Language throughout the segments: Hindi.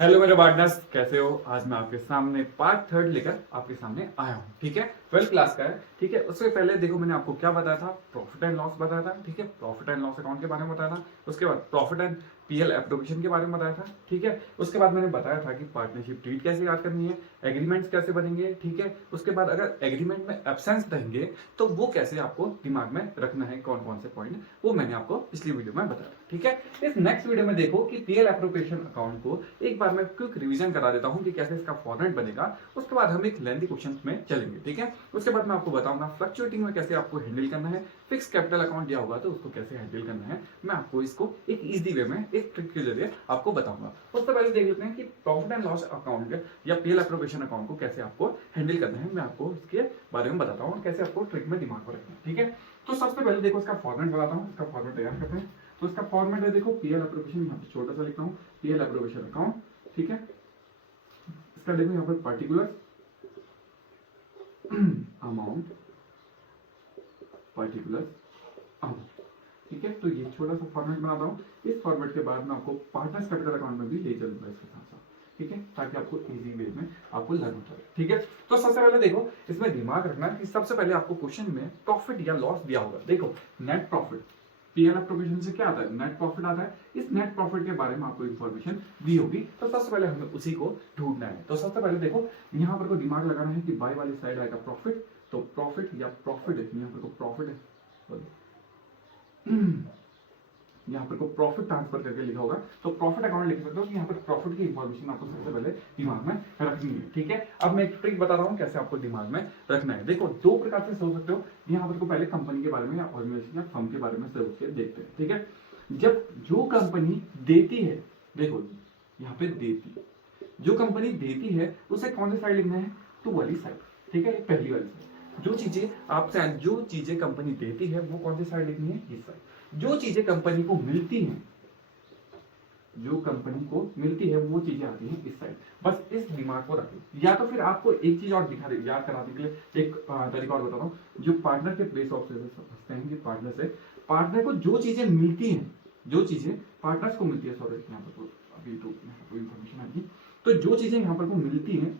हेलो मेरे पार्टनर्स, कैसे हो? आज मैं आपके सामने पार्ट थर्ड लेकर आपके सामने आया हूँ। ठीक है, 12th क्लास का है। ठीक है, उससे पहले देखो मैंने आपको क्या बताया था, प्रॉफिट एंड लॉस बताया था। ठीक है, प्रॉफिट एंड लॉस अकाउंट के बारे में बताया था। उसके बाद प्रॉफिट एंड पीएल एप्रोप्रिएशन के बारे में बताया था। ठीक है, उसके बाद मैंने बताया था कि पार्टनरशिप ट्रीट कैसे याद करनी है, एग्रीमेंट्स कैसे बनेंगे। ठीक है, उसके बाद अगर एग्रीमेंट में एब्सेंस रहेंगे तो वो कैसे आपको दिमाग में रखना है, कौन कौन से पॉइंट, वो मैंने आपको पिछली वीडियो में बताया था। ठीक है, इस नेक्स्ट वीडियो में देखो कि पीएल एप्रोप्रिएशन अकाउंट को एक बार मैं क्विक रिवीजन करा देता हूं कि कैसे इसका फॉर्मेट बनेगा। उसके बाद हम एक लेंथी क्वेश्चन में चलेंगे। ठीक है, उसके बाद मैं आपको बताऊंगा फ्लक्चुएटिंग में कैसे आपको हैंडल करना है, फिक्स कैपिटल अकाउंट दिया होगा तो उसको कैसे हैंडल करना है। मैं आपको इसको एक इजी वे में एक ट्रिक के जरिए आपको बताऊंगा। उससे पहले देख लेते हैं कि प्रॉफिट एंड लॉस अकाउंट या पीएल एप्रोप्रिएशन अकाउंट को कैसे आपको हैंडल करना है। मैं आपको इसके बारे में बताता हूँ, कैसे आपको ट्रिक में दिमाग में रखना है। ठीक है, तो सबसे पहले देखो इसका फॉर्मेट बताता हूँ। इसका फॉर्मेट तैयार करते हैं। तो इसका फॉर्मेट है, देखो पीएल एप्रोप्रिएशन, यहाँ पे छोटा सा लिखता हूँ, पीएल एप्रोप्रिएशन अकाउंट। ठीक है, इसका देखो यहाँ पर पर्टिकुलर अमाउंट, पर्टिकुलर अमाउंट। ठीक है, तो ये छोटा सा फॉर्मेट बनाता हूँ। इस फॉर्मेट के बाद मैं आपको पार्टनर्स कैपिटल अकाउंट में भी ले चलूंगा इसके साथ साथ। ठीक है, ताकि आपको इजी वे में आपको लर्न हो जाए। ठीक है, तो सबसे पहले देखो इसमें दिमाग रखना है कि सबसे पहले आपको क्वेश्चन में प्रॉफिट या लॉस दिया होगा। देखो नेट प्रॉफिट, पीएल एप्रोप्रिएशन से क्या आता है, नेट प्रॉफिट आता है। इस नेट प्रॉफिट के बारे में आपको इंफॉर्मेशन दी होगी, तो सबसे पहले हमें उसी को ढूंढना है। तो सबसे पहले देखो यहाँ पर को दिमाग लगाना है कि बाय वाली साइड आएगा प्रॉफिट, तो प्रॉफिट या प्रॉफिट है, यहाँ पर को प्रॉफिट है, यहाँ पर को प्रॉफिट ट्रांसफर करके लिखा होगा, तो प्रॉफिट अकाउंट लिख सकते हो कि यहाँ पर प्रॉफिट की इंफॉर्मेशन आपको सबसे पहले दिमाग में रखनी है। ठीक है, अब मैं एक ट्रिक बता रहा हूँ कैसे आपको दिमाग में रखना है। देखो दो प्रकार से सोच सकते हो। यहाँ पर को पहले कंपनी के बारे में या ऑर्गेनाइजेशन या फर्म के बारे में सोच के देखते हैं। ठीक है, जब जो कंपनी देती है, देखो यहाँ पे देती, जो कंपनी देती है उसे कौन सी साइड लिखना है, टू वाली साइड। ठीक है, पहली वाली साइड। जो चीजें आपसे, जो चीजें कंपनी देती है वो कौन सी साइड लिखनी है, इस साइड। जो चीजें कंपनी को मिलती हैं, जो कंपनी को मिलती है वो चीजें आती हैं इस साइड। बस इस दिमाग को रखें। या तो फिर आपको एक चीज और दिखा दे, याद कराने के लिए एक तरीका और बताता हूँ। जो पार्टनर के प्लेस ऑफ समझते हैं कि पार्टनर से, पार्टनर को जो चीजें मिलती हैं, जो चीजें पार्टनर्स को मिलती है, सॉरी यहाँ पर अभी तो इंफॉर्मेशन आएगी। तो जो चीजें यहाँ पर को मिलती हैं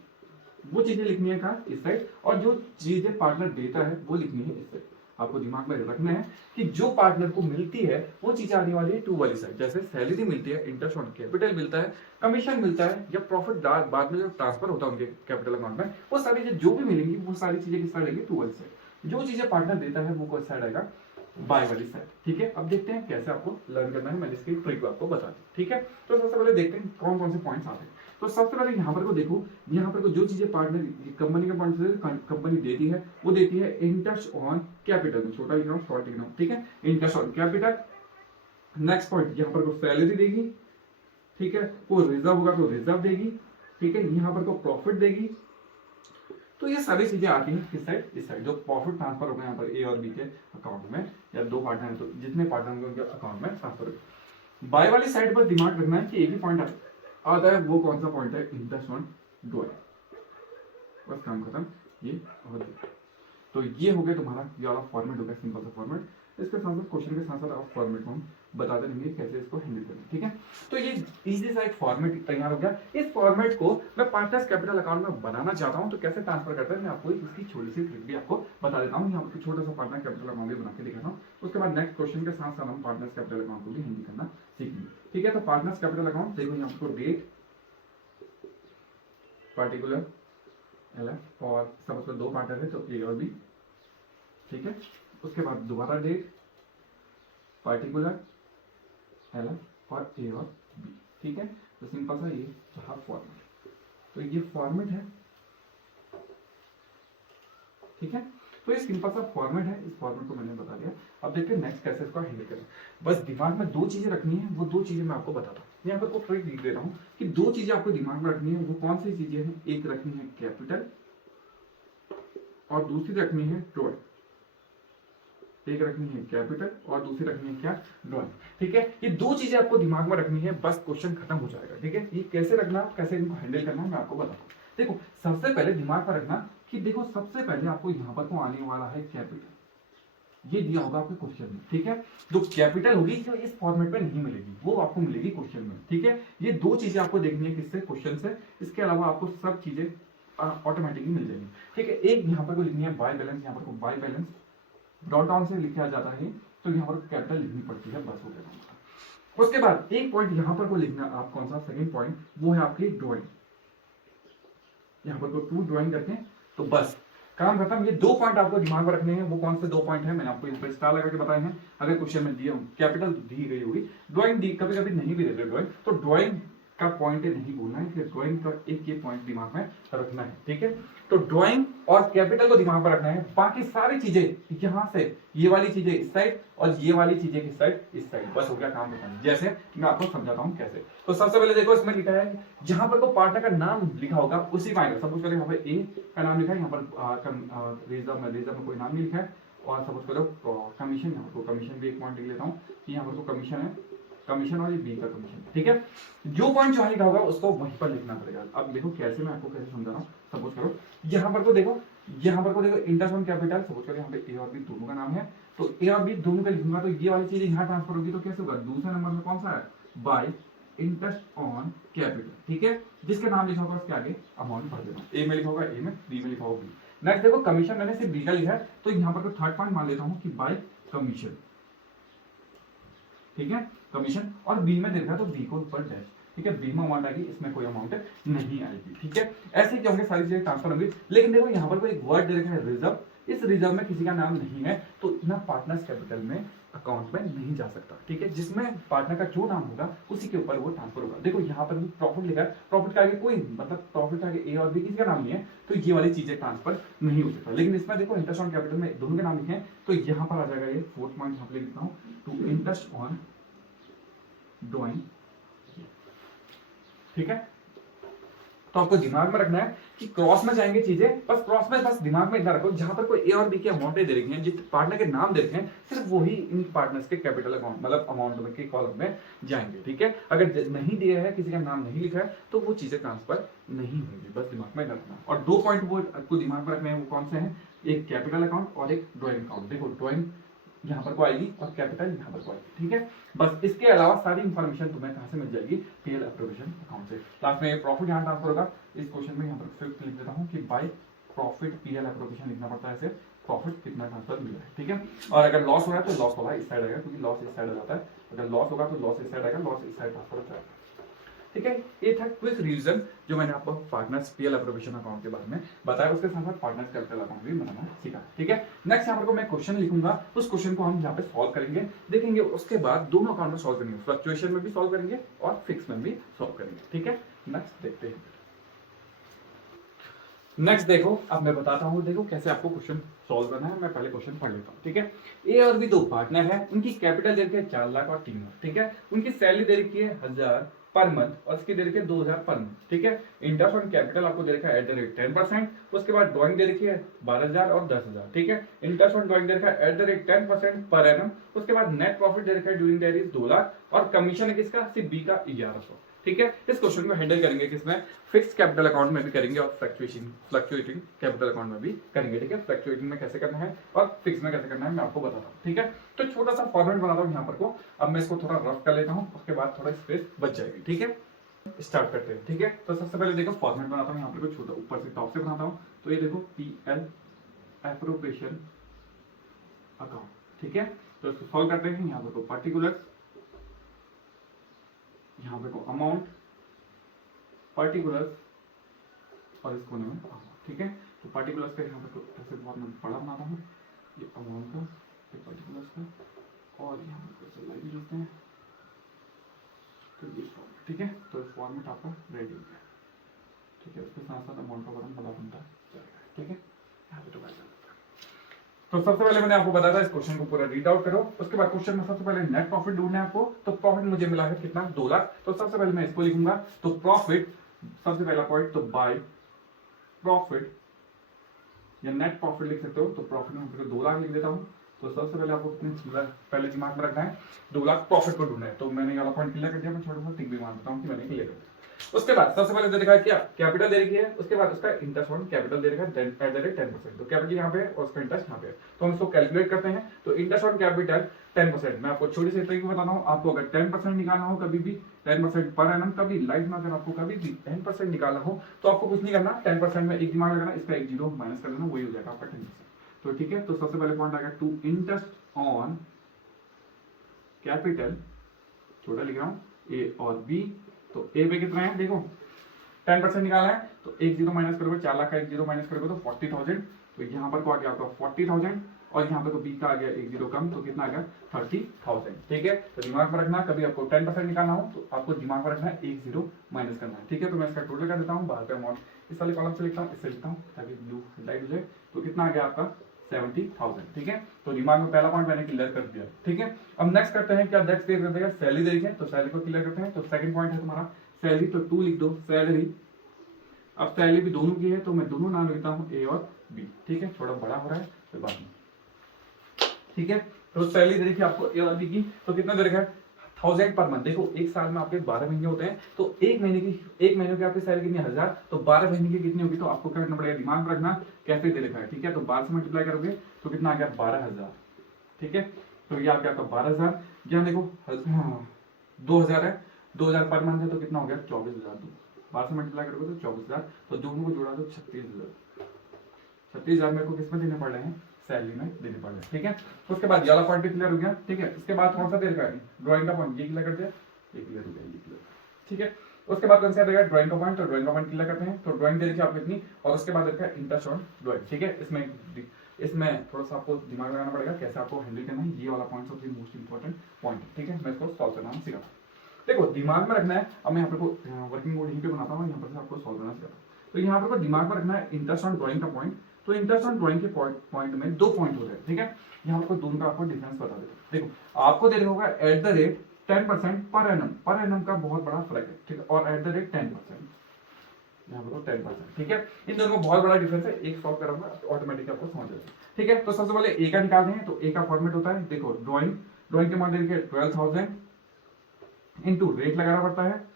वो चीजें लिखनी है कहाँ, इस साइड, और जो चीजें पार्टनर देता है वो लिखनी है इस साइड। आपको दिमाग में रखना है कि जो पार्टनर को मिलती है वो चीजें आने वाली है टू वाली साइड। जैसे सैलरी मिलती है, इंटरेस्ट ऑन कैपिटल मिलता है, कमीशन मिलता है, या प्रॉफिट बाद में जो ट्रांसफर होता है उनके कैपिटल अकाउंट में, वो सारी चीजें जो भी मिलेंगी वो सारी चीजें किस साइड आएगी, टू वाली साइड। जो चीजें पार्टनर देता है वो किस साइड आएगा, बाय वाली साइड। ठीक है, अब देखते हैं कैसे आपको लर्न करना है। मैंने इसकी ट्रिक आपको बता दी। ठीक है, तो सबसे पहले देखते हैं कौन कौन से पॉइंट्स आते हैं। तो सबसे पहले यहाँ पर को देखो, यहाँ पर को जो चीजें पार्टनर कंपनी के पॉइंट से कंपनी देती है वो देती है इंटरेस्ट ऑन कैपिटल में, छोटा लिख रहा हूँ, शॉर्ट लिख रहा हूँ। ठीक है, interest on capital. Next point, यहाँ पर को सैलरी देगी। ठीक है, वो रिजर्व होगा तो रिजर्व देगी। ठीक है, यहाँ पर को प्रॉफिट देगी। तो ये सारी चीजें आती हैं किस साइड, इस साइड। जो प्रॉफिट ट्रांसफर होगा यहाँ पर ए और बी के अकाउंट में, या दो पार्टनर तो जितने पार्टनर उनके अकाउंट में ट्रांसफर होगा। बाय वाली साइड पर दिमाग रखना है कि एक ही पॉइंट आता है, वो कौन सा पॉइंट है, इंटरेस्ट ऑन ड्रॉइंग। बस काम खत्म, ये और तो ये हो गया तुम्हारा, ये वाला फॉर्मेट हो गया, सिंपल सा फॉर्मेट। इसके साथ साथ क्वेश्चन के साथ साथ आप फॉर्मेट को हम बताते रहेंगे कैसे इसको हैंडल करें। ठीक है, तो ये इजी सा एक फॉर्मेट तैयार हो गया। इस फॉर्मेट को मैं पार्टनर्स कैपिटल अकाउंट में बनाना चाहता हूं, तो कैसे ट्रांसफर करते हैं मैं आपको इसकी छोटी सी ट्रिक भी आपको बता देता हूँ। यहाँ पर छोटा सा पार्टनर कैपिटल अकाउंट भी बना के दिखाता हूँ। उसके बाद नेक्स्ट क्वेश्चन के साथ साथ हम पार्टनर्स कैपिटल अकाउंट को भी हैंडल करना सीखेंगे। ठीक है, तो पार्टनर्स कैपिटल अकाउंट देखो, यहाँ पर डेट, पर्टिकुलर एलएफ, और सपोज दो पार्टनर है तो ए और बी। ठीक है, उसके बाद दोबारा डेट, पर्टिकुलर एलएफ और ए और बी। ठीक है, तो सिंपल सा ये रहा फॉर्मेट। तो ये फॉर्मेट है। ठीक है, तो ये सिंपल सा फॉर्मेट है। इस फॉर्मेट को मैंने बता दिया। अब देखते हैं नेक्स्ट कैसे इसको हैंडल करें। बस दिमाग में दो चीजें रखनी है, वो दो चीजें मैं आपको बताता हूँ। यहाँ पर को ट्रिक लिख दे रहा हूँ कि दो चीजें आपको दिमाग में रखनी है। वो कौन सी चीजें हैं, एक रखनी है कैपिटल और दूसरी रखनी है ड्रॉइंग। एक रखनी है कैपिटल और दूसरी रखनी है क्या, ड्रॉइंग। ठीक है, ये दो चीजें आपको दिमाग में रखनी है, बस क्वेश्चन खत्म हो जाएगा। ठीक है, ये कैसे रखना, कैसे इनको हैंडल करना है मैं आपको बताता हूँ। देखो सबसे पहले दिमाग में रखना कि देखो सबसे पहले आपको यहाँ पर को आने वाला है कैपिटल। ये दिया होगा आपके क्वेश्चन में, ठीक है। जो कैपिटल होगी जो इस फॉर्मेट में नहीं मिलेगी, वो आपको मिलेगी क्वेश्चन में, ठीक है। ये दो चीजें आपको देखनी है किससे, क्वेश्चन से। इसके अलावा आपको सब चीजें ऑटोमेटिकली मिल जाएंगी, ठीक है। एक यहाँ पर को लिखनी है बाय बैलेंस, यहाँ पर को बाय बैलेंस ड्रॉप डाउन से लिखा जाता है, तो यहाँ पर कैपिटल लिखनी पड़ती है, बस हो गया। उसके बाद एक पॉइंट यहाँ पर को लिखना आप, कौन सा, सेकंड पॉइंट, वो है आपकी ड्राइंग। यहाँ पर को टू ड्राइंग करके तो बस काम खत्म। ये दो पॉइंट आपको दिमाग में रखने हैं। वो कौन से दो पॉइंट हैं, मैंने आपको इस पर स्टार लगा के बताए हैं। अगर क्वेश्चन में दिया कैपिटल दी गई होगी, ड्राइंग दी कभी कभी नहीं भी देते ड्राइंग, तो ड्राइंग का पॉइंट नहीं बोलना है, फिर ड्राइंग का एक ये पॉइंट दिमाग में रखना है, ठीक है। तो ड्राइंग और कैपिटल को दिमाग में रखना है, बाकी सारी चीजें यहाँ से, ये वाली चीजें इस साइड और ये वाली चीजें किस साइड, इस साइड, बस हो गया काम खत्म। जैसे मैं आपको समझाता हूँ कैसे। तो सबसे पहले देखो इसमें लिखा है, जहां पर को पार्टनर का नाम लिखा होगा उसी का आएगा। सपोज करो यहाँ पे ए का नाम लिखा है, यहाँ पर रिजर्व में कोई नाम नहीं लिखा है, और सपोज करो कमीशन, यहाँ पर कमीशन भी एक पॉइंट लिख लेता हूँ कि यहाँ पर कमीशन है, कमीशन और ये बी का कमीशन, ठीक है। जो पॉइंट जो लिखा होगा उसको वहीं पर लिखना पड़ेगा। अब देखो कैसे, मैं आपको कैसे समझा रहा हूँ। सपोज करो यहाँ पर को देखो, यहाँ पर को देखो इंटरेस्ट ऑन कैपिटल, सपोज करो यहाँ पे ए और बी दोनों का नाम है, तो ए और बी दोनों का लिखूंगा, तो ये वाली चीज यहाँ ट्रांसफर होगी, तो कैसे होगा, दूसरे नंबर में कौन सा है, बाय इंटरेस्ट ऑन कैपिटल, ठीक है। जिसके नाम लिखा होगा उसके आगे अमाउंट भर देना। ए में लिखा होगा ए में, बी में लिखा होगा बी। नेक्स्ट देखो कमीशन मैंने सिर्फ बी का लिखा है, तो यहाँ पर थर्ड पॉइंट मान लेता हूँ कि बाय कमीशन, ठीक है, कमीशन। और बी में देखा तो बी को ऊपर डैश, ठीक है, बी में अमाउंट आएगी, इसमें कोई अमाउंट नहीं आएगी, ठीक है। ऐसे क्या होंगे, सारी चीजें ट्रांसफर होंगी। लेकिन देखो यहाँ पर कोई एक वर्ड दे रखा है रिजर्व, इस रिजर्व में किसी का नाम नहीं है, तो इतना पार्टनर्स कैपिटल में अकाउंट में नहीं जा सकता, ठीक है। जिसमें पार्टनर का जो नाम होगा उसी के ऊपर वो ट्रांसफर होगा। देखो यहाँ पर प्रॉफिट लिखा है, प्रॉफिट का आगे कोई मतलब प्रॉफिट का आगे ए और बी किसी का नाम नहीं है, तो ये वाली चीजें ट्रांसफर नहीं हो सकता। लेकिन इसमें देखो इंटरेस्ट ऑन कैपिटल में दोनों के नाम लिखे हैं, तो यहाँ पर आ जाएगा ये फोर्थ पॉइंट, यहाँ पे लिख देता हूँ, टू इंटरेस्ट ऑन ड्राइंग, ठीक है। तो आपको दिमाग में रखना है कि क्रॉस में जाएंगे चीजें, बस क्रॉस में बस दिमाग में इतना रखो, जहां पर कोई ए और बी के अमाउंट दे रखे हैं, जिस पार्टनर के नाम दे रखे हैं, सिर्फ वही इन पार्टनर्स के कैपिटल अकाउंट मतलब अमाउंट में के कॉलम में जाएंगे, ठीक है। अगर नहीं दिया है, किसी का नाम नहीं लिखा है, तो वो चीजें ट्रांसफर नहीं होंगी, बस दिमाग में रखना। और दो पॉइंट वो आपको दिमाग में रखने हैं, वो कौन से हैं, एक कैपिटल अकाउंट और एक ड्राइंग अकाउंट। देखो ड्राइंग यहाँ पर को आएगी और कैपिटल यहाँ पर को आएगी, ठीक है। बस इसके अलावा सारी इंफॉर्मेशन तुम्हें कहाँ से मिल जाएगी, पीएल एप्रोप्रिएशन अकाउंट से। लास्ट में प्रॉफिट यहाँ ट्रांसफर होगा, इस क्वेश्चन में यहाँ पर फिफ्थ लिख देता हूँ कि बाय प्रॉफिट पीएल एप्रोप्रिएशन लिखना पड़ता है, ऐसे प्रॉफिट कितना ट्रांसफर मिला है, ठीक है। और अगर लॉस हो रहा है तो लॉस होगा इस साइड आएगा, क्योंकि लॉस इस साइड आ जाता है। अगर लॉस होगा तो लॉस इस साइड आएगा, लॉस इस साइड ट्रांसफर होता है, ठीक है। ये था क्विक रिवीजन जो मैंने आपको पार्टनर्स पीएल एप्रोप्रिएशन अकाउंट के बारे में बताया, उसके साथ साथ पार्टनर्स कैपिटल अकाउंट भी बनाना सीखा, ठीक है। नेक्स्ट यहाँ पर को मैं क्वेश्चन लिखूंगा, उस क्वेश्चन को हम यहाँ पे सॉल्व करेंगे, देखेंगे। उसके बाद दोनों अकाउंट में सॉल्व करेंगे, फ्लक्चुएशन में भी सॉल्व करेंगे और फिक्स में भी सॉल्व करेंगे, ठीक है। नेक्स्ट देखते हैं। नेक्स्ट देखो, अब मैं बताता हूँ, देखो कैसे आपको क्वेश्चन सॉल्व करना है। मैं पहले क्वेश्चन पढ़ लेता हूँ, ठीक है। ए और बी दो पार्टनर है, उनकी कैपिटल दे रखी है 4 लाख और 3 लाख, ठीक है। उनकी सैलरी दे रखी है 1000 पर मंथ और इसकी दे रखी है 2000 पर मंथ, ठीक है। इंटरेस्ट ऑन कैपिटल आपको दे रखा है @10%, उसके बाद ड्राइंग दे रखी है 12000 और 10000, ठीक है। इंटरेस्ट ऑन ड्राइंग दे रखा है @10% पर एनम, उसके बाद नेट प्रॉफिट दे रखा है ड्यूरिंग दैट इज 2 लाख और कमीशन है किसका, सिर्फ बी का 1100, ठीक है। इस क्वेश्चन को हैंडल करेंगे किसमें, फिक्स कैपिटल अकाउंट में भी करेंगे और फ्लक्चुएटिंग कैपिटल अकाउंट में भी करेंगे, ठीक है। फ्लक्चुएटिंग में कैसे करना है और फिक्स में कैसे करना है मैं आपको बताता हूँ, ठीक है। तो छोटा सा फॉर्मेट बनाता हूँ यहाँ पर को, अब मैं इसको थोड़ा रफ कर लेता हूँ, उसके बाद थोड़ा स्पेस बच जाएगी, ठीक है। स्टार्ट करते हैं, ठीक है। तो सबसे पहले देखो फॉर्मेट बनाता हूँ यहाँ पर, छोटा ऊपर से टॉप से बनाता हूँ। तो ये देखो पीएल एप्रोप्रिएशन अकाउंट, ठीक है। तो इसको सॉल्व करते हैं। यहाँ पर पर्टिकुलर्स, यहाँ पे को अमाउंट, पर्टिकुलर्स और इसको नेम, ठीक है। तो पर्टिकुलर्स का यहाँ पे ऐसे बहुत मैं बड़ा बनाता हूँ, ये अमाउंट का, ये पर्टिकुलर्स का, और यहाँ पे ऐसे लाइन लिखते हैं, तो ये फॉर्मेट, ठीक है। तो फॉर्मेट आपका रेडी हो गया, ठीक है। उसके साथ साथ अमाउंट का बटन बड़ा बनता जाएगा, ठीक है। यहाँ पे तो वैसा तो सबसे पहले मैंने आपको बताया था, इस क्वेश्चन को पूरा रीड आउट करो। उसके बाद क्वेश्चन में सबसे पहले नेट प्रॉफिट ढूंढना है आपको। तो प्रॉफिट मुझे मिला है कितना, 2 लाख। तो सबसे पहले मैं इसको लिखूंगा, तो प्रॉफिट सबसे पहला पॉइंट, तो बाय प्रॉफिट या नेट प्रॉफिट लिख सकते हो। तो प्रॉफिट में 2 लाख लिख देता हूँ। तो सबसे पहले आपको कितने पहले दिमाग में रखना है, 2 लाख प्रॉफिट को ढूंढना है। तो मैंने ये वाला पॉइंट क्लियर कर दिया, मैं छोटा सा टिक भी मान देता हूँ कि मैंने क्लियर कर दिया। उसके बाद सबसे पहले दे रखा है क्या, कैपिटल दे रखी है, उसके बाद उसका इंटरेस्ट ऑन कैपिटल दे रखा है एट द रेट 10%। तो कैपिटल यहाँ पे है और उसका इंटरेस्ट यहाँ पे है, तो हम इसको कैलकुलेट करते हैं। तो इंटरेस्ट ऑन कैपिटल 10%। मैं आपको छोटी सी ट्रिक बताता हूँ, आपको अगर 10% निकालना हो कभी भी 10% पर एनम, कभी लाइफ में अगर आपको कभी भी 10% निकालना हो तो आपको कुछ नहीं करना, 10% में एक दिमाग लगाना, इसका एक जीरो माइनस कर देना, वही हो जाएगा आपका 10%। तो ठीक है, तो सबसे पहले पॉइंट आएगा टू इंटरेस्ट ऑन कैपिटल, छोटा लिख रहा हूँ ए और बी। तो ए पे कितना है देखो 10% निकालना है, तो एक जीरो माइनस करोगे, 4 लाख का एक जीरो माइनस करोगे तो 40,000। तो यहाँ पर को आ गया आपका 40,000 और यहाँ पर को बी का आ गया एक जीरो कम, तो कितना आ गया 30,000। ठीक है, तो दिमाग में रखना कभी आपको 10% निकालना हो तो आपको दिमाग में रखना है एक जीरो माइनस करना है। ठीक है, तो मैं इसका टोटल कर देता हूँ, बाहर पे अमाउंट इस वाले कॉलम से लिखता हूँ, इससे लिखता हूँ ताकि ब्लू लाइट हो जाए। तो कितना आ गया आपका 70,000। ठीक है, तो दिमाग में पहला पॉइंट मैंने क्लियर कर दिया। ठीक है, अब नेक्स्ट करते हैं क्या, नेक्स्ट क्लियर करते हैं सैलरी देखिए, तो सैलरी को क्लियर करते हैं। तो सेकंड पॉइंट है तुम्हारा सैलरी, तो 2 लिख दो सैलरी। अब सैलरी भी दोनों की है तो मैं दोनों नाम लिखता हूँ ए और बी। ठीक है, थोड़ा बड़ा हो रहा है तो बाद में। ठीक है, तो सैलरी देखिए आपको ए और बी की, तो कितना दे रखा है 1000 पर मंथ। देखो एक साल में आपके 12 महीने होते हैं, तो एक महीने की आपकी सैलरी कितनी 1000, तो 12 महीने की कितनी होगी, तो आपको क्या करना पड़ेगा, दिमाग में रखना कैसे दे रखा है। ठीक है, तो 12 से मल्टीप्लाई करोगे तो कितना आ गया 12,000। ठीक है, तो ये आ गया आपका 12,000। यहाँ देखो 2,000 है, 2,000 पर मंथ है तो कितना हो गया 24,000। 12 से मल्टीप्लाई करोगे तो 24,000, तो दोनों को जोड़ा तो 36,000। 36,000 मेरे को किसमें देने पड़ रहे हैं, सैलरी में देने पड़ रहे हैं। ठीक है, तो उसके बाद ये वाला पॉइंट क्लियर हो गया। ठीक है, इसके बाद कौन सा दे रखा है, ड्राइंग का पॉइंट, ये क्लियर कर दिया, ये क्लियर हो गया, ये क्लियर। ठीक है, उसके बाद कौन सा देगा ड्राइंग का पॉइंट, तो ड्राइंग का पॉइंट क्लियर करते हैं। तो ड्राइंग दे रखी है आपको इतनी, और उसके बाद देखा इंटरेस्ट ऑन ड्राइंग। ठीक है, इसमें थोड़ा सा आपको दिमाग लगाना पड़ेगा कैसे आपको हैंडल करना है, ये वाला पॉइंट सबसे मोस्ट इंपॉर्टेंट पॉइंट। ठीक है, मैं इसको सॉल्व करना सिखाता हूँ। देखो दिमाग में रखना है, अब मैं यहाँ पर वर्किंग मोड यहीं पे बनाता हूँ, यहाँ पर से आपको सॉल्व करना सिखाता हूँ। तो यहाँ पर दिमाग में रखना है इंटरेस्ट ऑन ड्राइंग का पॉइंट। तो इंटरेस्ट ऑन ड्राइंग के पॉइंट में 2 पॉइंट होते हैं। ठीक है, यहाँ पर दोनों का आपको डिफरेंस बता देता। देखो आपको दे होगा at the rate 10% per annum का बहुत बड़ा फर्क है। ठीक है, और एट द रेट 10%, यहाँ पर 10%। ठीक है, इन दोनों में बहुत बड़ा डिफरेंस है, एक सॉल्व करूंगा ऑटोमेटिक आपको समझ जाएगा। ठीक है, तो सबसे पहले ए का निकालते हैं। तो ए का फॉर्मेट होता है, देखो ड्राइंग के मॉडल के 12,000 इंटू रेट लगाना पड़ता है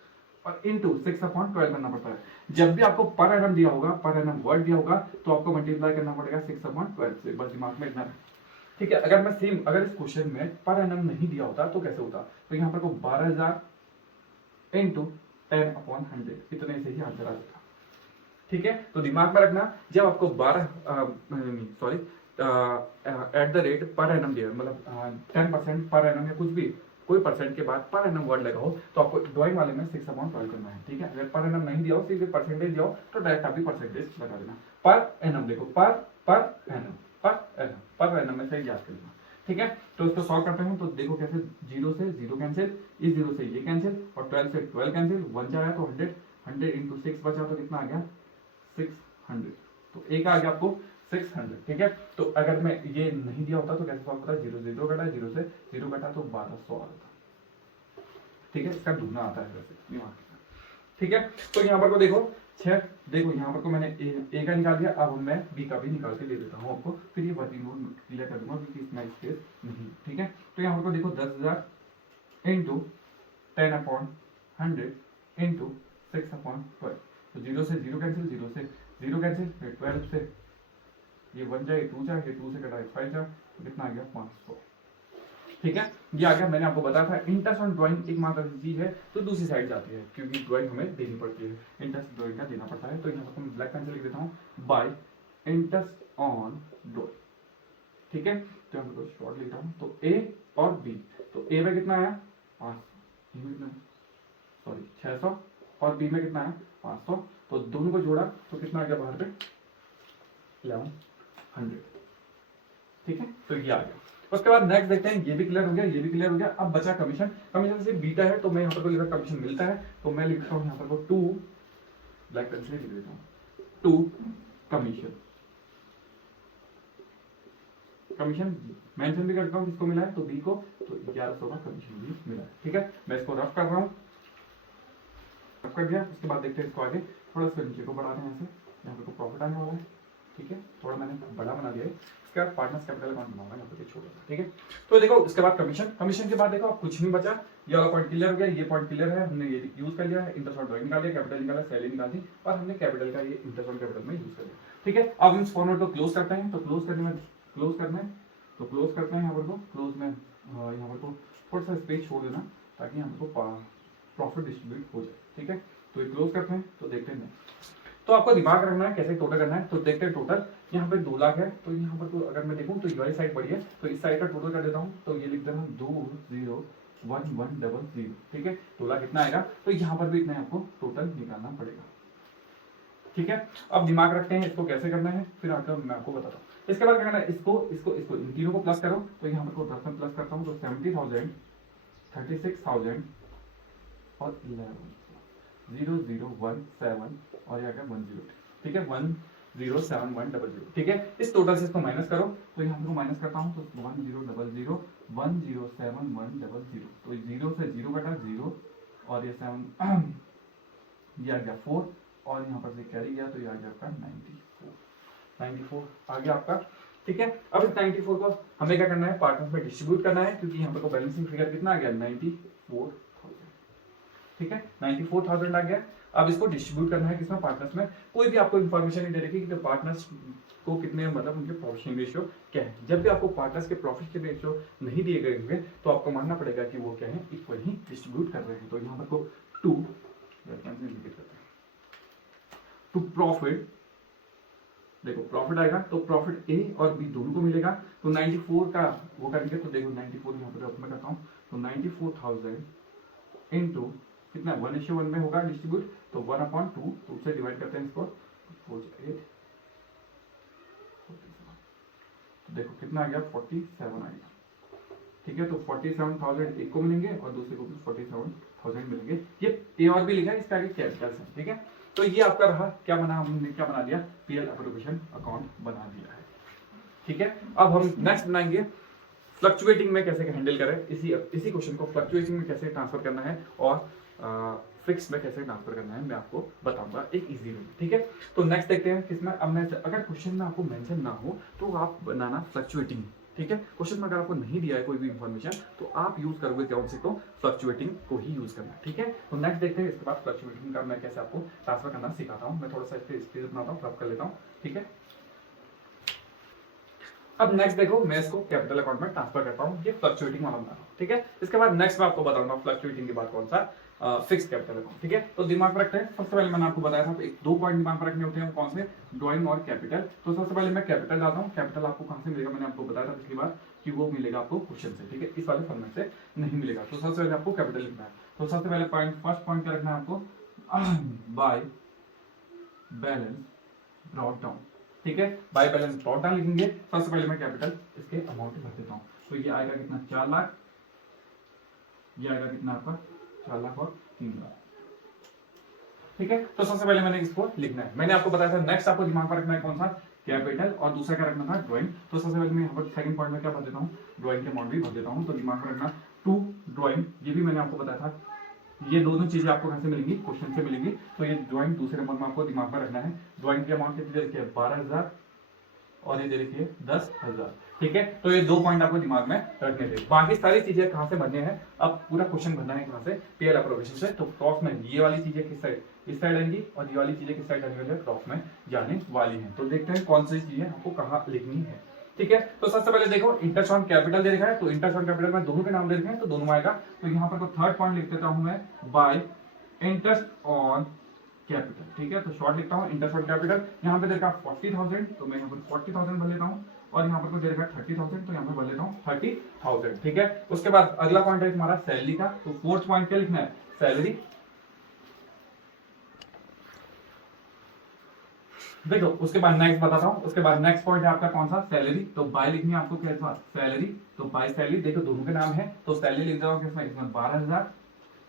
और इंटू 6/12 करना पड़ता है। जब भी आपको पर एनम दिया होगा, पर एनम वर्ड दिया होगा, तो आपको मल्टीप्लाई करना पड़ेगा 6/12 से। बस दिमाग में इतना। ठीक है, अगर इस क्वेश्चन में पर एनम नहीं दिया होता तो कैसे होता, तो यहाँ पर को 12,000 इंटू 10/100 इतने से ही आंसर आ जाता। ठीक है, तो दिमाग में रखना जब आपको 12 sorry at the rate per annum दिया, मतलब 10% पर एनम या कुछ भी कोई परसेंट के बाद पर एनम वर्ड लगा हो, तो आपको ड्राइंग वाले में 6/12 करना है। ठीक है, अगर पर एनम नहीं दिया हो, सिर्फ परसेंटेज दिया हो, तो डायरेक्ट आप भी परसेंटेज लगा देना। पर एनम देखो, पर एनम में से याद कर लेना। ठीक है, तो इसको सॉल्व करते हैं। तो देखो कैसे, 0 से 0 कैंसिल, इस 0 से ये कैंसिल, और 12 से 12 कैंसिल, 1 जाएगा तो 100 इंटू 6 बचा तो कितना आ गया 600। तो एक आ गया आपको 600। ठीक है, तो अगर मैं ये नहीं दिया होता तो कैसे सॉल्व होता, 0 0 कटा, 0 से 0 कटा तो 1200 आ जाता। ठीक है, इसका दुगना आता है वैसे दिमाग का। ठीक है, तो यहाँ पर को देखो 6, देखो यहाँ पर को मैंने ए का निकाल दिया, अब मैं बी का भी निकाल के दे देता हूँ आपको, फिर ये वर्किंग मोड क्लियर कर दूंगा क्योंकि इसमें स्पेस नहीं। ठीक है, तो यहाँ पर को देखो 10,000 इंटू 10/100 इंटू 6/12। तो 0 से 0 कैंसिल, 0 से 0 कैंसिल, फिर 12 से ये 1 जाए, 2 जाए, 2 से कटा 5 जाए, तो कितना आ गया 500। ठीक है, ये आ गया। मैंने आपको बताया था इंटरेस्ट ऑन ड्राइंग एक मात्र ऐसी चीज है तो दूसरी साइड जाती है, क्योंकि ड्राइंग हमें देनी पड़ती है, इंटरेस्ट ड्राइंग का देना पड़ता है। तो यहाँ पर मैं ब्लैक पेन से लिख देता हूँ, बाय इंटरेस्ट ऑन ड्राइंग। ठीक है, तो यहाँ पर शॉर्ट लिख रहा हूँ। तो ए और बी, तो ए में कितना आया 500, सॉरी 600, और बी में कितना आया 500। तो दोनों को जोड़ा तो कितना आ गया बाहर पे 1100। ठीक है, तो ये आ गया। उसके बाद नेक्स्ट देखते हैं, ये भी क्लियर हो गया, ये भी क्लियर हो गया। अब बचा कमीशन। कमीशन से बीटा है तो मैं यहाँ पर लिखा कमीशन मिलता है, तो मैं लिखता हूँ यहाँ पर 2 ब्लैक पेन से लिख देता हूँ 2 कमीशन। कमीशन मेंशन भी करता हूँ किसको मिला है, तो बी को, तो 1100 का कमीशन भी मिला है। ठीक है, मैं इसको रफ कर रहा हूँ, रफ कर दिया। उसके बाद देखते हैं इसको आगे, थोड़ा सा नीचे को बढ़ा दें, यहाँ से यहाँ पर प्रॉफिट आने वाला है। ठीक है, थोड़ा मैंने बड़ा बना दिया है। इसके बाद पार्टनर्स कैपिटल अकाउंट बनाऊंगा, यहाँ पे छोड़ दूंगा, ठीक है। तो देखो इसके बाद कमीशन के बाद देखो अब कुछ नहीं बचा, ये वाला पॉइंट क्लियर हो गया, ये पॉइंट क्लियर है, हमने ये यूज कर लिया है, इंटरेस्ट ऑन ड्राइंग निकाल दिया, कैपिटल निकाला, सैलरी निकाल दी और हमने कैपिटल का ये इंटरेस्ट ऑन कैपिटल में यूज कर लिया, ठीक है। अब हम इस फॉर्मेट को क्लोज करते हैं, तो क्लोज करने में क्लोज करना है तो क्लोज करते हैं यहाँ पर को क्लोज में, यहाँ पर को थोड़ा सा स्पेस छोड़ देना ताकि हमको प्रॉफिट डिस्ट्रीब्यूट हो जाए, ठीक है। तो ये क्लोज करते हैं, तो देखते हैं। तो आपको दिमाग रखना है कैसे टोटल करना है, तो देखते हैं टोटल। यहाँ पे 2 लाख है, तो यहाँ पर तो अगर मैं देखूँ तो ये वाली साइड बड़ी है, तो इस साइड का टोटल कर देता हूँ, तो ये लिख देना 201,100, ठीक है। 2 लाख इतना आएगा, तो यहाँ पर भी इतना आपको टोटल निकालना पड़ेगा, ठीक है। अब दिमाग रखते हैं इसको कैसे करना है, फिर आकर मैं आपको बताता हूँ। इसके बाद क्या करना है, इसको इसको इसको इन तीनों को प्लस करो, तो यहाँ पर 10 में प्लस करता हूँ, तो 70,000, 36,000 और 11,0,017 और यहाँ का 10, ठीक है, 10,7100, ठीक है। इस टोटल से इसको माइनस करो, तो यहाँ पर माइनस करता हूँ, तो 10,000, 10,7100, तो 0 से 0 कटा 0 और ये 7 ये आ गया 4 और यहाँ पर से कैरी गया, तो ये आ गया आपका 94 आ गया आपका, ठीक है। अब इस 94 को हमें क्या करना है, पार्टनर्स में डिस्ट्रीब्यूट करना है, क्योंकि यहाँ पर बैलेंसिंग फिगर कितना आ गया, 94,000, ठीक है, 94,000 आ गया। अब इसको डिस्ट्रीब्यूट करना है किसमें, पार्टनर्स में। कोई भी आपको इन्फॉर्मेशन नहीं दे रखी कि पार्टनर्स को कितने, मतलब उनके प्रॉफिट रेशियो क्या है। जब भी आपको पार्टनर्स के प्रॉफिट के रेशियो नहीं दिए गए होंगे, तो आपको मानना पड़ेगा कि वो क्या है, इक्वल ही डिस्ट्रीब्यूट कर रहे हैं। तो यहाँ पर को टू प्रॉफिट, देखो प्रॉफिट आएगा, तो प्रॉफिट ए और बी दोनों को मिलेगा, तो 94 का वो करेंगे, तो देखो 94 यहाँ पर मैं करता हूँ, तो 94,000 इंटू कितना 1:1 में होगा डिस्ट्रीब्यूट, तो 1/2, तो उससे डिवाइड करते हैं इसको, 8, तो देखो कितना आ गया, 47 आएगा, ठीक है। तो 47,000 एक को मिलेंगे और दूसरे को भी 47,000 मिलेंगे। ये ए और बी लिखा है, इसका आगे कैपिटल्स है, ठीक है। तो ये आपका रहा, क्या बना, हमने क्या बना दिया, पीएल एप्रोप्रिएशन अकाउंट बना दिया है, ठीक है। अब हम नेक्स्ट बनाएंगे फ्लक्चुएटिंग में कैसे हैंडल करें, इसी क्वेश्चन को फ्लक्चुएटिंग में कैसे ट्रांसफर करना है और फिक्स में कैसे ट्रांसफर करना है, मैं आपको बताऊंगा एक इजी वे, ठीक है। तो नेक्स्ट देखते हैं किसमें। अब मैं अगर क्वेश्चन में आपको मेंशन ना हो तो आप बनाना फ्लक्चुएटिंग, ठीक है। क्वेश्चन में अगर आपको नहीं दिया है कोई भी इंफॉर्मेशन, तो आप यूज करोगे कौन सी, तो फ्लक्चुएटिंग को ही यूज करना है, ठीक है। तो नेक्स्ट देखते हैं इसके बाद फ्लक्चुएटिंग का मैं कैसे आपको ट्रांसफर करना सिखाता हूँ। मैं थोड़ा सा स्पेस बनाता हूँ, क्रॉप कर लेता हूँ, ठीक है। अब नेक्स्ट देखो, मैं इसको कैपिटल अकाउंट में ट्रांसफर करता हूँ, ये फ्लक्चुएटिंग वाला बना रहा हूँ, ठीक है। इसके बाद नेक्स्ट मैं आपको बताऊंगा फ्लक्चुएटिंग के बाद कौन सा, फिक्स कैपिटल अकाउंट, ठीक है। तो दिमाग में रखते हैं, सबसे पहले मैंने आपको बताया था एक 2 पॉइंट दिमाग में रखने होते हैं, कौन से, ड्राइंग और कैपिटल। तो सबसे पहले मैं कैपिटल डालता हूँ। कैपिटल आपको कहाँ से मिलेगा, मैंने आपको बताया था पिछली बार कि वो मिलेगा आपको क्वेश्चन से, ठीक है, इस वाले फॉर्मेट से नहीं मिलेगा। तो सबसे पहले आपको कैपिटल लिखना है। तो सबसे पहले फर्स्ट पॉइंट क्या रखना है आपको, बाय बैलेंस ब्रॉट डाउन, ठीक है। बाय बैलेंस ब्रॉट डाउन लिखेंगे। सबसे पहले मैं कैपिटल इसके अमाउंट भर देता हूँ, तो ये आएगा कितना, 4 लाख, ये आएगा कितना आपका 4 लाख और 3 लाख, ठीक है। तो सबसे पहले मैंने इसको लिखना है। मैंने आपको बताया था नेक्स्ट आपको दिमाग पर रखना है कौन सा, कैपिटल, और दूसरा क्या रखना था, ड्राइंग। तो सबसे पहले मैं यहाँ पर सेकंड पॉइंट में क्या भर देता हूँ, ड्राइंग के अमाउंट भी भर देता हूँ। तो दिमाग पर रखना 2 ड्राइंग, ये भी मैंने आपको बताया था। ये दोनों चीजें आपको कहां से मिलेंगी, क्वेश्चन से मिलेंगी। तो ये ड्राइंग दूसरे नंबर में आपको दिमाग में रखना है। ड्राइंग के अमाउंट कितनी दे रखी है, 12,000 और ये दे रखी है 10,000, ठीक है। तो ये 2 पॉइंट आपको दिमाग में रखने थे। बाकी सारी चीजें कहां से भरने हैं, अब पूरा क्वेश्चन भरना है कहां से, पीएल एप्रोप्रिएशन से। तो क्रॉस में ये वाली चीजें किस साइड, इस साइड आएंगी, और ये वाली चीजें किस साइड आने वाली है, क्रॉस में जाने वाली है। तो देखते हैं कौन सी चीजें आपको कहाँ लिखनी है, ठीक है। तो सबसे पहले देखो इंटरेस्ट ऑन कैपिटल दे रखा है, तो इंटरेस्ट ऑन कैपिटल में दोनों के नाम दे रखे हैं, तो दोनों आएगा। तो यहाँ पर थर्ड पॉइंट लिख देता हूं मैं, बाय इंटरेस्ट ऑन कैपिटल, ठीक है। तो शॉर्ट लिखता हूँ इंटरेस्ट ऑन कैपिटल। यहाँ पे देखा 40,000, तो मैं यहाँ पर 40,000 भर लेता हूँ, और यहाँ पर को दे रखा 30,000, तो यहाँ पे भर लेता हूँ 30,000, ठीक है। उसके बाद अगला पॉइंट है हमारा सैलरी का। तो फोर्थ पॉइंट क्या लिखना है, सैलरी। देखो उसके बाद नेक्स्ट बताता हूँ। उसके बाद नेक्स्ट पॉइंट है आपका कौन सा, सैलरी। तो बाय लिखनी है आपको, क्या सैलरी। तो बाय सैलरी, देखो दोनों के नाम है, तो सैलरी लिख जाओ किसमें, इसमें 12,000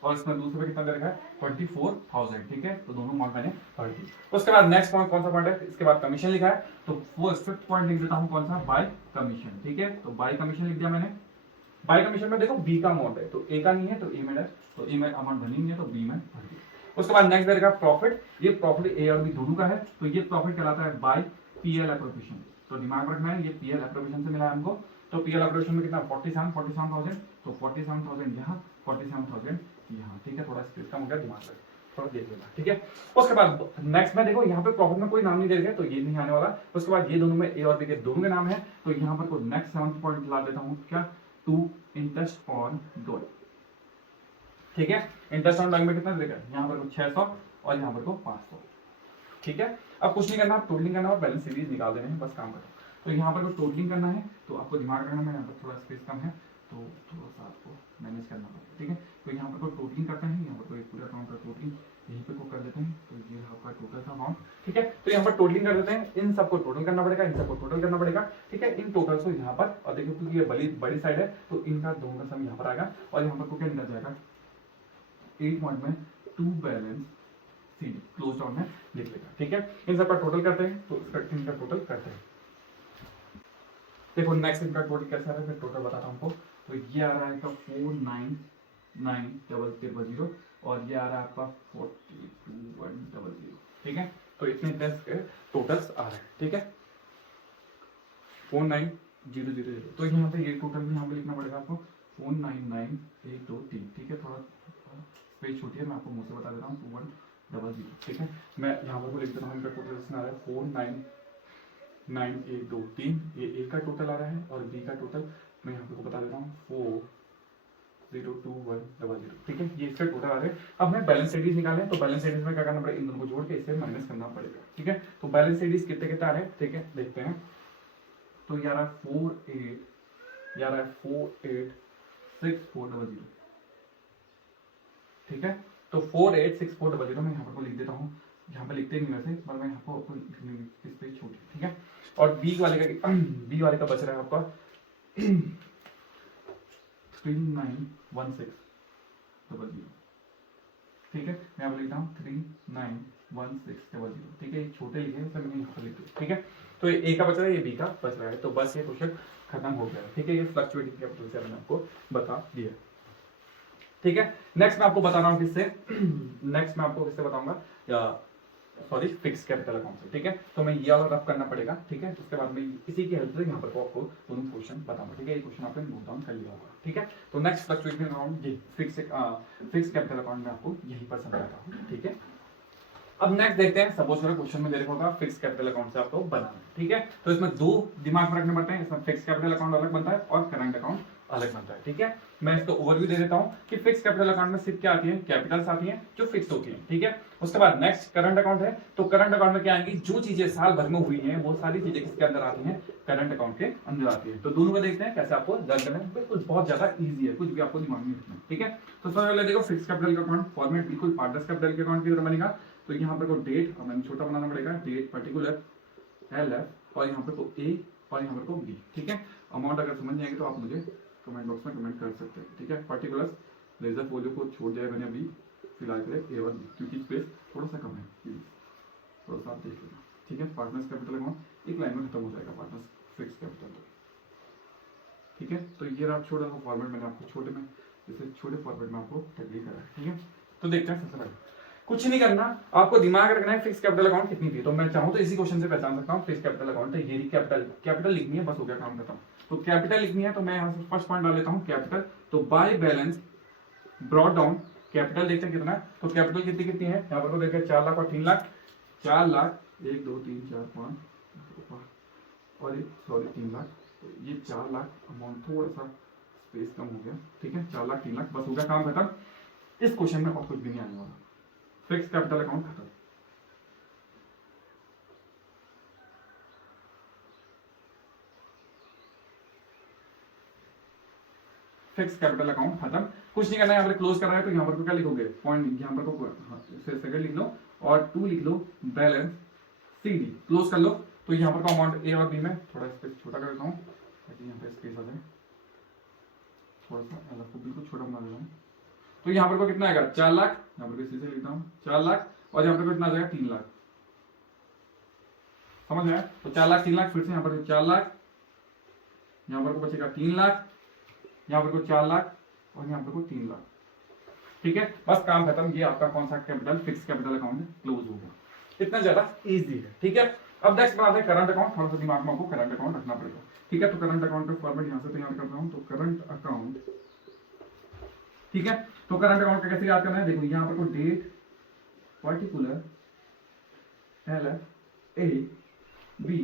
और इसमें दूसरे पे कितना दे रखा है, 24,000, ठीक है। तो दोनों अमाउंट मैंने भर दी। उसके बाद नेक्स्ट पॉइंट कौन सा पॉइंट है, इसके बाद कमीशन लिखा है। तो वो फिफ्थ पॉइंट लिख देता हूँ कौन सा, बाय कमीशन, ठीक है। तो बाय कमीशन लिख दिया मैंने। बाय कमीशन में देखो बी का अमाउंट है, तो ए का नहीं है, तो ए में है, तो ए में अमाउंट भरनी नहीं है, तो बी में भर दिया। उसके बाद नेक्स्ट रहेगा प्रॉफिट। ये प्रॉफिट ए और बी दोनों का है, तो ये प्रॉफिट कहलाता है बाय पीएल एप्रोप्रिएशन, तो दिमाग में रखना है ये पीएल एप्रोप्रिएशन से मिला है हमको। तो पीएल एप्रोप्रिएशन में कितना 47,000, तो 47,000 यहाँ, 47,000 यहाँ, ठीक है। थोड़ा स्पेस कम हो गया, दिमाग में थोड़ा देख लेना, ठीक है। उसके बाद नेक्स्ट में देखो यहाँ पे प्रॉफिट में कोई नाम नहीं दे रखा है, तो ये नहीं आने वाला। उसके बाद ये दोनों में ए और बी के दोनों के नाम है, तो यहाँ पर को नेक्स्ट 7 पॉइंट ला देता हूँ क्या, टू इंटरेस्ट ऑन ड्रॉइंग, ठीक है। इंटरेस्ट ऑन ड्रॉइंग में कितना देगा, यहाँ पर को 600 और यहाँ पर को 500, ठीक है। अब कुछ नहीं करना, टोटलिंग करना और बैलेंस सीरीज निकाल देने हैं, बस काम करो। तो यहाँ पर को टोटलिंग करना है, तो आपको दिमाग रखना है, यहाँ पर थोड़ा स्पेस कम है, तो थोड़ा सा आपको मैनेज करना पड़ेगा, ठीक है। तो यहाँ पर को टोटलिंग करते हैं, यहाँ पर कोई पूरा अकाउंट का टोटलिंग यहीं पे को कर देते हैं, तो ये आपका टोटल का अमाउंट, ठीक है। तो यहाँ पर टोटलिंग कर देते हैं, इन सबको टोटल करना पड़ेगा, इन सबको टोटल करना पड़ेगा, ठीक है। इन टोटल को यहाँ पर, और देखो क्योंकि ये बड़ी साइड है, तो इनका दोनों का सम यहाँ पर आएगा, और यहाँ पर को क्या निकल जाएगा 8 पॉइंट में 2 बैलेंस सीडी क्लोज डाउन में लिख लेगा, ठीक है। इन सबका टोटल करते हैं, तो इसका इनका टोटल करते हैं। देखो नेक्स्ट इनका टोटल कैसा आ रहा है, मैं टोटल बताता हूँ आपको। तो ये आ रहा है आपका 499,000 और ये आ रहा है आपका 42,100, ठीक है। तो इतने टेस्ट के टोटल्स आ रहे हैं, ठीक है। 49,000, तो यहाँ पे ये टोटल भी यहाँ पे लिखना पड़ेगा आपको 499,123, ठीक है। थोड़ा स्पेस छोटी है, मैं आपको मुझसे बता देता हूँ 2100, ठीक है। मैं यहाँ पर लिख देता हूँ, इनका टोटल आ रहा है 499,123, ये ए का टोटल आ रहा है, और बी का टोटल मैं यहाँ पे बता देता हूँ 402100, ठीक है। ये इसका टोटल आ रहा है। अब मैं बैलेंस सीरीज निकालें, तो बैलेंस सीरीज में क्या करना पड़ेगा, इन दोनों को जोड़ के इसे माइनस करना पड़ेगा, ठीक है। तो बैलेंस सीरीज कितने कितने आ रहे हैं, ठीक है, देखते हैं। तो ये आ रहा है 486400, ठीक है। तो 486400 मैं यहाँ पर लिख देता हूँ, यहाँ पे लिखते नहीं वैसे, पर मैं यहाँ पर इस पे छोटी, ठीक है। और बी वाले का बच रहा है आपका 391600, ठीक है। मैं यहाँ पर लिखता हूँ 391600, ठीक है। छोटे लिखे हैं, सब मैं यहाँ पर लिख दूँ, ठीक है। तो ये ए का बच रहा है, ये बी का बच रहा है, तो बस ये क्वेश्चन खत्म हो गया है, ठीक है। ये फ्लक्चुएटिंग कैपिटल से मैंने आपको बता दिया, ठीक है। नेक्स्ट मैं आपको बता रहा हूँ किससे, नेक्स्ट मैं आपको किससे बताऊंगा, या सॉरी फिक्स कैपिटल अकाउंट से, ठीक है। तो मैं ये वाला रफ करना पड़ेगा, ठीक है। उसके बाद में इसी की हेल्प से यहाँ पर आपको दोनों क्वेश्चन बताऊंगा, ठीक है। ये क्वेश्चन आपने नोट डाउन कर लिया होगा, ठीक है। तो नेक्स्ट फ्लक्चुएटिंग अकाउंट ये फिक्स कैपिटल अकाउंट में आपको यहीं पर समझाता हूँ, ठीक है। अब नेक्स्ट देखते हैं, सपोज करो क्वेश्चन में दे रखा होगा फिक्स कैपिटल अकाउंट से आपको बनाना है, ठीक है। तो इसमें दो दिमाग में रखने पड़ते हैं, इसमें फिक्स कैपिटल अकाउंट अलग बनता है और करंट अकाउंट अलग बनता है, ठीक है। मैं इसको ओवरव्यू दे देता हूं कि फिक्स कैपिटल अकाउंट में सिर्फ क्या आती है, कैपिटल्स आती हैं जो फिक्स होती हैं, ठीक है। उसके बाद नेक्स्ट करंट अकाउंट है, तो करंट अकाउंट में क्या आएंगी, जो चीजें साल भर में हुई हैं वो सारी चीजें किसके अंदर आती हैं, करंट अकाउंट के अंदर आती है। तो दोनों को देखते हैं कैसे आपको लर्न करना है, बिल्कुल बहुत ज्यादा इजी है, कुछ भी आपको दिमाग में रखना है, ठीक है। तो सबसे पहले देखो फिक्स कैपिटल का अकाउंट फॉर्मेट बिल्कुल पार्टनर्स कैपिटल के अकाउंट की तरह बनेगा। तो यहाँ पर को डेट मैंने छोटा बनाना पड़ेगा, डेट पर्टिकुलर LF और यहाँ पर को A और यहाँ पर को B, ठीक है। अमाउंट अगर समझ जाएंगे तो आप मुझे कमेंट बॉक्स में कमेंट कर सकते हैं, ठीक है। पर्टिकुलर्स लेजर फोलियो को छोड़ दिया मैंने अभी फिलहाल के लिए A और B, क्योंकि स्पेस थोड़ा सा कम है, प्लीज थोड़ा सा आप देख लेना, ठीक है। पार्टनर्स कैपिटल अकाउंट एक लाइन में खत्म हो जाएगा, पार्टनर्स फिक्स कैपिटल, ठीक है। तो ये आप छोटा सा फॉर्मेट मैंने आपको छोटे में जैसे छोटे फॉर्मेट में आपको तकलीफ करा है, ठीक है। तो देखते हैं सबसे पहले कुछ नहीं करना, आपको दिमाग रखना है फिक्स कैपिटल अकाउंट कितनी थी। तो मैं चाहूं तो इसी क्वेश्चन से पहचान सकता हूं फिक्स कैपिटल अकाउंट, तो ये कैपिटल लिखनी है, बस हो गया काम खत्म। तो कैपिटल लिखनी है, तो मैं यहाँ से फर्स्ट पॉइंट डाल लेता हूँ कैपिटल। तो by balance brought down capital देखते हैं कितना है, तो कैपिटल कितनी है, यहाँ पर तो देखिए 4 लाख और 3 लाख, 4 लाख 1 2 3 4 5 और सॉरी 3 लाख, तो ये 4 लाख अमाउंट थोड़ा सा स्पेस कम हो गया, ठीक है। 4 लाख 3 लाख, बस हो गया काम खत्म। इस क्वेश्चन में और कुछ भी नहीं आने वाला, फिक्स कैपिटल अकाउंट खत्म। फिक्स कैपिटल अकाउंट खत्म, कुछ नहीं करना है। यहाँ पर क्लोज कर रहा है, तो यहाँ पर क्या लिखोगे, पॉइंट यहाँ पर को सेकंड लिख लो और 2 लिख लो, बैलेंस CD क्लोज कर लो। तो यहाँ पर का अमाउंट A और B में थोड़ा स्पेस छोटा कर देता हूँ ताकि यहाँ पे स्पेस आ जाए, थोड़ा सा अलग को बिल्कुल छोटा बना देता हूँ। तो यहाँ पर को कितना आएगा 4 लाख, यहाँ पर इसी से लिखता हूँ 4 लाख, और यहाँ पर कितना आ जाएगा 3 लाख, समझ आया। तो 4 लाख 3 लाख, फिर से यहाँ पर 4 लाख, यहाँ पर को बचेगा 3 लाख, यहाँ पर को 4 लाख और यहाँ पर को 3 लाख, ठीक है। बस काम खत्म, ये आपका कौन सा capital fix capital account close हो गया। इतना ज्यादा इजी है, ठीक है। अब नेक्स्ट बनाते हैं करंट अकाउंट। थोड़ा सा दिमाग में आपको करंट अकाउंट रखना पड़ेगा, ठीक है। तो करंट अकाउंट का फॉर्मेट यहाँ से तैयार करता हूँ। तो करंट अकाउंट, ठीक है। तो करंट अकाउंट का कैसे याद करना है, देखो यहाँ पर कोई date particular L F A B,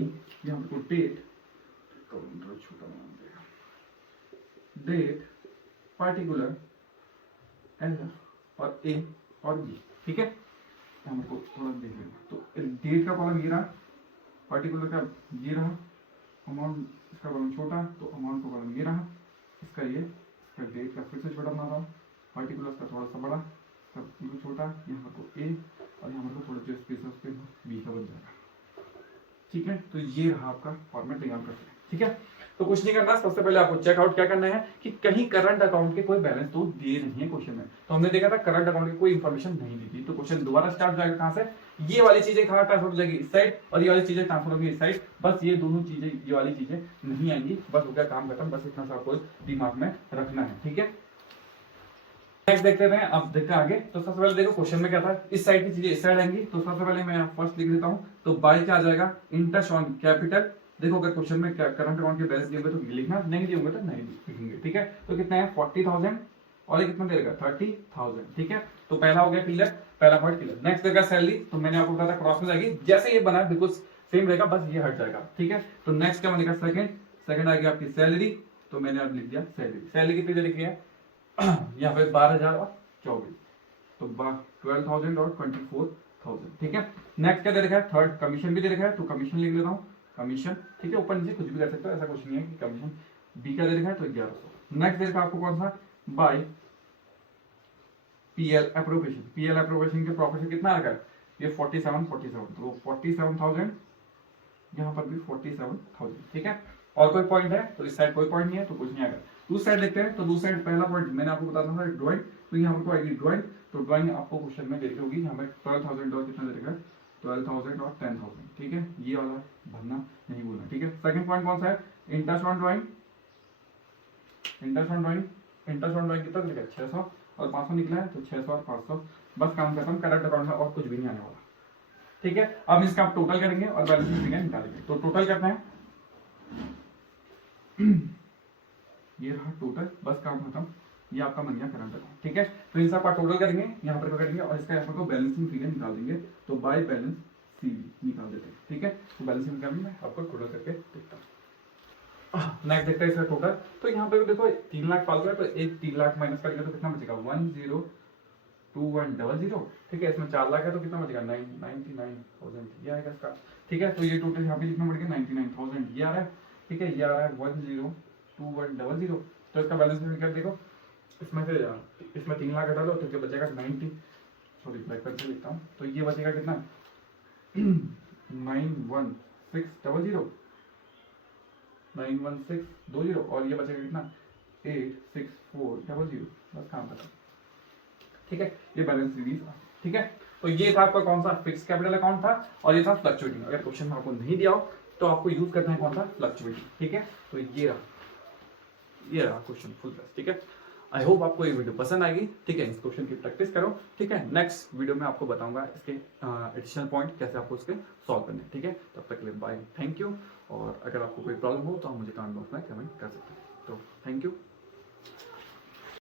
यहाँ पर कोई डेट, छोटा डेट पर्टिकुलर एल और ए और बी, ठीक है। यहाँ को थोड़ा देख लेना। तो डेट का कॉलम ये रहा, पर्टिकुलर का ये रहा, अमाउंट इसका कॉलम छोटा तो अमाउंट का कॉलम ये रहा, इसका ये, इसका डेट का फिर से छोटा बना रहा, पर्टिकुलर का थोड़ा सा बड़ा, इसका छोटा, यहाँ को ए और यहाँ को थोड़ा जो स्पेस है उस पर बी का बन जाएगा, ठीक है। तो ये रहा आपका फॉर्मेट तैयार करते हैं, ठीक है। तो कुछ नहीं करना, सबसे पहले आपको चेकआउट क्या करना है कि कहीं करंट अकाउंट के कोई बैलेंस तो दिए नहीं है क्वेश्चन में। तो हमने देखा था करंट अकाउंट की कोई इंफॉर्मेशन नहीं दी थी। तो क्वेश्चन दोबारा स्टार्ट हो जाएगा कहां से, ये वाली चीजें कहां ट्रांसफर हो जाएगी, इस साइड, और ये वाली चीजें ट्रांसफर होगी इस साइड। बस ये दोनों चीजें, ये वाली चीजें नहीं आएंगी, बस हो गया काम खत्म। बस इतना सा आपको दिमाग में रखना है, ठीक है। नेक्स्ट देखते हैं, अब देखते हैं आगे। तो सबसे पहले देखो क्वेश्चन में क्या था, इस साइड की चीजें इस साइड आएंगी। तो सबसे पहले मैं फर्स्ट लिख देता हूं। तो बाय क्या आ जाएगा, इंटरेस्ट ऑन कैपिटल। देखो अगर क्वेश्चन में करंट अकाउंट के बैलेंस दिए होंगे तो लिखना, नहीं दिए होंगे तो नहीं लिखेंगे, ठीक है। तो कितना है 40,000 और ये कितना देगा 30,000, ठीक है। तो पहला हो गया क्लियर, पहला पॉइंट क्लियर। नेक्स्ट देगा सैलरी। तो मैंने आपको बताया क्रॉस में जाएगी, जैसे ये बना बिल्कुल सेम रहेगा, बस ये हट जाएगा, ठीक है। तो नेक्स्ट क्या बनेगा, सेकंड, सेकंड आ गया आपकी सैलरी। तो मैंने अब लिख दिया सैलरी। सैलरी कितनी दे रखी है यहाँ पे 12,000 और 24, तो 12,000 और 24,000, ठीक है। नेक्स्ट क्या दे रखा है, थर्ड कमीशन भी दे रखा है। तो कमीशन लिख लेता हूँ, कमीशन, ठीक है। ऊपर नीचे कुछ भी कर सकते हो, ऐसा कुछ नहीं है कि कमीशन। बी का दे रखा है तो 1100। नेक्स्ट दे रखा आपको कौन सा, by PL appropriation. PL appropriation के प्रॉफिट कितना आएगा, ये 47, तो 47,000, यहाँ पर भी 47,000, ठीक है। और कोई पॉइंट है, तो इस साइड कोई पॉइंट नहीं है तो कुछ नहीं आएगा। दूसरी साइड देखते हैं। तो दूसरी साइड पहला पॉइंट मैंने आपको बताया था ड्राइंग। तो यहाँ पर आएगी ड्राइंग। तो ड्राइंग आपको क्वेश्चन में देखी होगी, यहाँ पे 12,000 और कितना देगा 12,000 और 10,000, ठीक है। ये वाला भरना नहीं भूलना, ठीक है। सेकंड पॉइंट कौन सा है, interest on drawing. Interest on drawing, interest on drawing कितना देगा 600 और 500 निकला है, तो 600 और 500, बस काम खत्म। करंट अकाउंट में और कुछ भी नहीं आने वाला, ठीक है। अब इसका आप टोटल करेंगे और बैलेंस फिगर निकालेंगे। तो टोटल करना है ये रहा टोटल, बस काम खत्म। ये आपका बन गया करंट अकाउंट, ठीक है। तो इन सब का टोटल करेंगे, यहाँ पर करेंगे और इसका यहाँ पर बैलेंसिंग फिगर निकाल देंगे। तो बाय बैलेंस सीवी निकाल देते हैं, ठीक है। तो बैलेंसिंग फिगर में आपको टोटल करके देखता हूँ। नेक्स्ट देखते हैं इसका टोटल। तो यहाँ पे देखो 3 लाख फालतू है, तो एक 3 लाख माइनस करेंगे तो कितना बचेगा 102100, ठीक है। इसमें 4 लाख है तो कितना बचेगा 99,000, ये आएगा इसका, ठीक है। तो ये टोटल यहाँ पे कितना बढ़ गया 99,000, ये आ रहा है, ठीक है। ये आ रहा है 102100। तो इसका बैलेंस फिगर देखो, इसमें से इसमें 3 लाख हटा लो तो क्या बचेगा 90, सॉरी ब्लैक पेन से लिखता हूँ। तो ये बचेगा कितना 91620, और ये बचेगा कितना 86400, बस काम खत्म, ठीक है। ये बैलेंस सीरीज, ठीक है। तो ये था आपका कौन सा, फिक्स कैपिटल अकाउंट था, और ये था फ्लक्चुएटिंग। अगर क्वेश्चन में आपको नहीं दिया हो तो आपको यूज करना है कौन सा, फ्लक्चुएटिंग, ठीक है। तो ये रहा क्वेश्चन फुल, ठीक है। आई होप आपको ये वीडियो पसंद आएगी, ठीक है। इस क्वेश्चन की प्रैक्टिस करो, ठीक है। नेक्स्ट वीडियो में आपको बताऊंगा इसके एडिशनल पॉइंट कैसे आपको इसके सॉल्व करने, ठीक है। तब तक के लिए बाय, थैंक यू। और अगर आपको कोई प्रॉब्लम हो तो आप मुझे कमेंट बॉक्स में कमेंट कर सकते हैं। तो थैंक यू।